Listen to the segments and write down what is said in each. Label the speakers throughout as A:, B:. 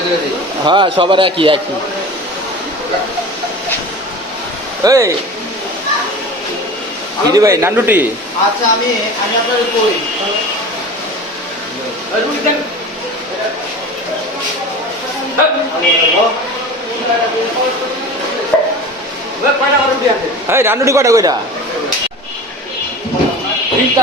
A: করে
B: হ্যাঁ সবার একই একই। এই দিদি ভাই নান্ডুটি
A: আচ্ছা আমি আমি আপনাকে কই
B: এই কটা কইরা
A: তিনটা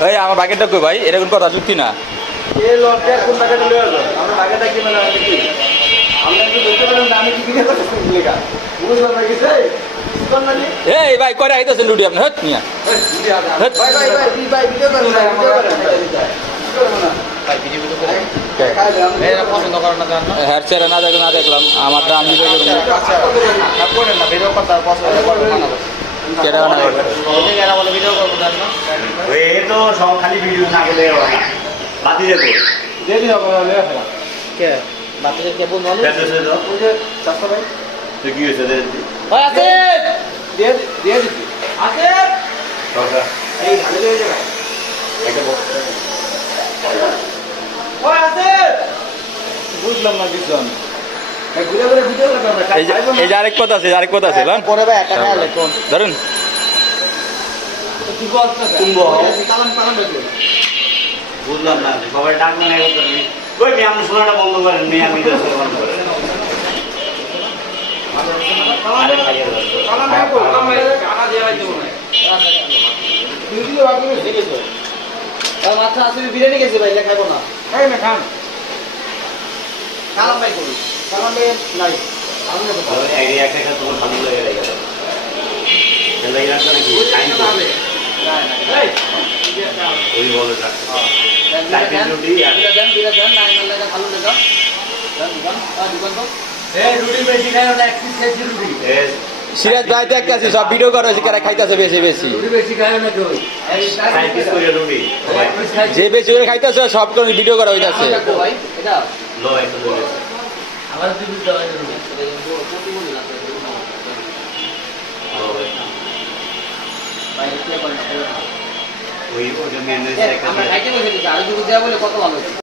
B: এই আমার বাকেটটা কই ভাই এরকম কথা যুক্তি না
A: এই মানে মানে
B: ভাই করে আইতেছেন আপনি
A: না
B: চেহারা দেখলাম না দেখলাম আমারটা আমি দেখলাম
A: করেন করব
C: এ তো সব খালি ভিডিও না গেলে হবে না। বাতি যাবে
A: কে? বাচ্চাদের কে বল
C: হয়েছে
A: ওই যে চাষা ভাই।
C: তো কি হয়েছে দে।
A: ভাই আছে দিয়ে দিয়ে দিছি আছে এই ঢালে দিয়ে যাবে।
C: একটা বক্স।
A: ওই আছে বুঝলাম না কিছু আমি। এই
B: যে আরেক আছে আরেক আছে ধরুন।
C: বুঝলাম না সবাই ডাকলেন ওই শোনাটা বন্ধ করেন মেয়ে আমি বন্ধ করেন।
A: মাথা আসলে বিরিয়ানি গেছে ভাই লেখাবো না। এই না খান। কালাম ভাই করি কালাম ভাই নাই আমি
C: একটা একটা তোমার ভালো লেগে গেল।
B: সিরাজ ভাই দেখতেছি সব ভিডিও করা হয়েছে কেরা খাইতেছে বেশি বেশি। যে বেশি করে খাইতেছে সব ভিডিও করা হইতাছে।
C: লো একটা লয়ে গেছে লো ভাই। ওই ওটা মেনে একটা
A: আমরা খাইতে বসে দিচ্ছি আর যদি দেওয়া বলে কত ভালো।